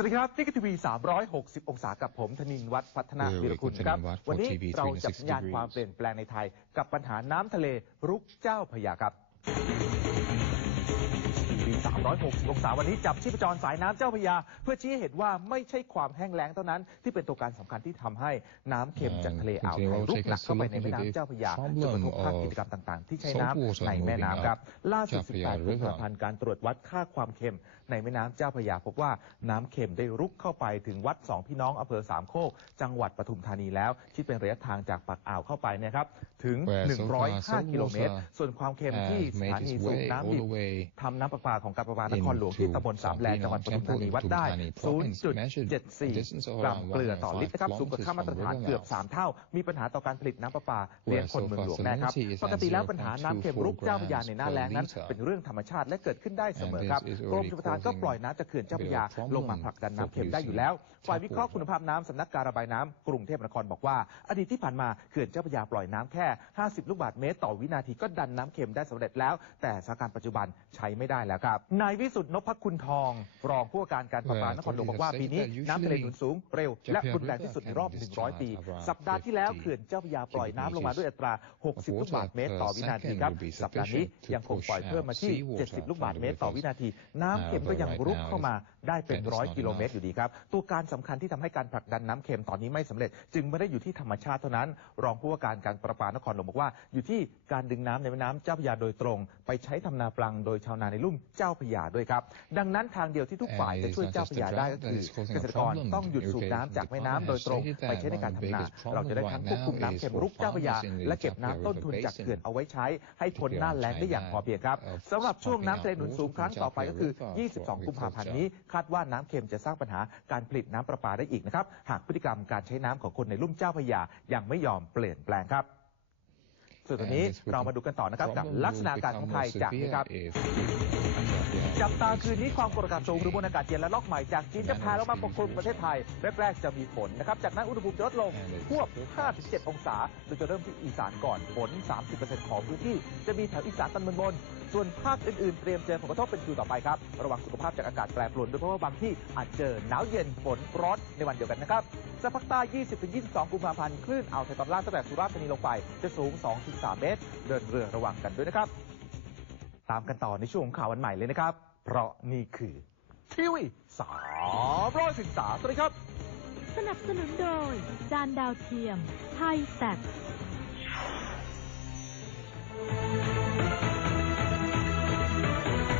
วัสดีครับนี่คือทีวี360 องศากับผมธนินทร์วัฒน์พัฒนาเออวิรคุณครับธนินทร์วัฒน์วันนี้ for TV เราจับสัญญาณ360ความเปลี่ยนแปลงในไทย กับปัญหาน้ำทะเลรุกเจ้าพระยาครับทีวี 360 องศาวันนี้จับชีพจรสายน้ำเจ้าพระยา เพื่อชี้ให้เห็นว่าไม่ใช่ความแห้งแล้งเท่านั้น ที่เป็นตัวการสำคัญที่ทำให้น้ำเค็มจากทะเลอ่าวไทยรุกหนักเข้าไปในแม่น้ำเจ้าพระยาจนกระทบภาคกิจกรรมต่างๆ ที่ใช้น้ำในแม่น้ำครับ ล่าสุด 18กุมภาพันธ์การตรวจวัดค่าความเค็มในแม่น้ำเจ้าพระยาพบว่าน้ำเค็มได้รุกเข้าไปถึงวัดสองพี่น้องอำเภอสามโคก จังหวัดปทุมธานีแล้วคิดเป็นระยะทางจากปากอ่าวเข้าไปเนะครับถึง Where so far 105 South กิโลเมตร Water ส่วนความเค็มที่ has ส made ถานี its สูบ way น้ำ all ดิบ the way ทำน้ำประปาของการประปานครหลวงที่ into ตำบลสามแลจังหวัดปทุมธานีวัดได้ 0.74 กรัมเกลือต่อลิตรนะครับสูงกว่าค่ามาตรฐานเกือบ 3 เท่า มีปัญหาต่อการผลิตน้ำประปาเลี้ยงคนเมืองหลวงแน่ครับ ปกติแล้วปัญหาน้ำเค็มรุกเจ้าพระยาในหน้าแล้งนั้น เป็นเรื่องธรรมชาติและเกิดขึ้นได้เสมอครับกรมชลประทานก็ปล่อยน้ำจากเขื่อนเจ้าพระยาลงมาผลักดันน้ำเค็มได้อยู่แล้วฝ่ายวิเคราะห์คุณภาพน้ำสำนักการระบายน้ำกรุงเทพมหานครบอกว่า อดีตที่ผ่านมาเขื่อนเจ้าพระยาปล่อยน้ำแค่ 50 ลูกบาศก์เมตร ต่อวินาทีก็ดันน้ำเค็มได้สำเร็จแล้ว แต่สถานการณ์ปัจจุบันใช้ไม่ได้แล้วครับนายวิสุทธิ์นพคุณทอง รองผู้ว่าการการประปานครหลวงบอกว่าปีนี้น้ำทะเลหนุนสูงเร็ว และรุนแรงที่สุดในรอบ 100 ปี สัปดาห์ที่แล้วเขื่อนเจ้าพระยาปล่อยน้ำลงมาด้วยอัตรา 60 ลูกบาศก์เมตรต่อวินาทีครับ สัปดาห์นี้ยังคงปล่อยเพิ่มมาที่ 70 ลูกบาศก์เมตรต่อวินาที น้ำเค็มก็ยังรุกเข้ามาได้เป็นร้อยกิโลเมตรอยู่ดีครับ ตัวการสำคัญที่ทำให้การผลักดันน้ำเค็มตอนนี้ไม่สำเร็จ จึงไม่ได้อยู่ที่ธรรมชาติเท่านั้น รองผู้ว่าการการประปานครหลวงบอกว่า อยู่ที่การดึงน้ำในแม่น้ำเจ้าพระยาโดยตรง ไปใช้ทำนาปลังโดยชาวนาในลุ่มเจ้าพระยาด้วยครับ ดังนั้นทางเดียวที่ทุกฝ่ายจะช่วยเจ้าพระยาได้ก็คือเกษตรกรต้องหยุดสูบน้ำจากแม่น้ำโดยตรงไปใช้ในการทำนา เราจะได้ทั้งควบคุมน้ำเค็มรุกเจ้าพระยา และเก็บน้ำต้นทุนจากเขื่อนเอาไว้ใช้ ให้ทนหน้าแล้งได้อย่างพอเพียงครับสำหรับช่วงน้ำทะเลหนุนสูงครั้งต่อไปก็คือ 22 กุมภาพันธ์นี้ คาดว่าน้ำเค็มจะสร้างปัญหาการผลิตน้ำประปาได้อีกนะครับหากพฤติกรรมการใช้น้ำของคนในลุ่มเจ้าพระยายังไม่ยอมเปลี่ยนแปลงครับ ส่วนตอนนี้เรามาดูกันต่อนะครับกับลักษณะอากาศของไทยจากนี้ครับจับตาคืนนี้ความกดอากาศสูงหรือมวลอากาศเย็นและล็อกใหม่จากจีนจะแผ่ลงมาปกคลุมประเทศไทยแรกๆจะมีฝนนะครับจากนั้นอุณหภูมิจะลดลงพวบ 5-7 องศาโดยจะเริ่มที่อีสานก่อนฝน 30%ของพื้นที่จะมีแถวอีสานตอนบนบน ส่วนภาคอื่นๆ เตรียมเจอผลกระทบเป็นคิวต่อไปครับ ระวังสุขภาพจากอากาศแปรปรวนด้วยเพราะว่าบางที่อาจเจอหนาวเย็นฝนร้อนในวันเดียวกันนะครับ จะภาคใต้ 20-22 กุมภาพันธ์ คลื่นอ่าวไทยตอนล่างตั้งแต่สุราษฎร์ธานีลงไป จะสูง 2-3 เมตร เดินเรือระวังกันด้วยนะครับ ตามกันต่อในช่วงข่าววันใหม่เลยนะครับ เพราะนี่คือทีวีสามร้อยสิบสาสวัสดีครับ สนับสนุนโดยจานดาวเทียมไทยแตก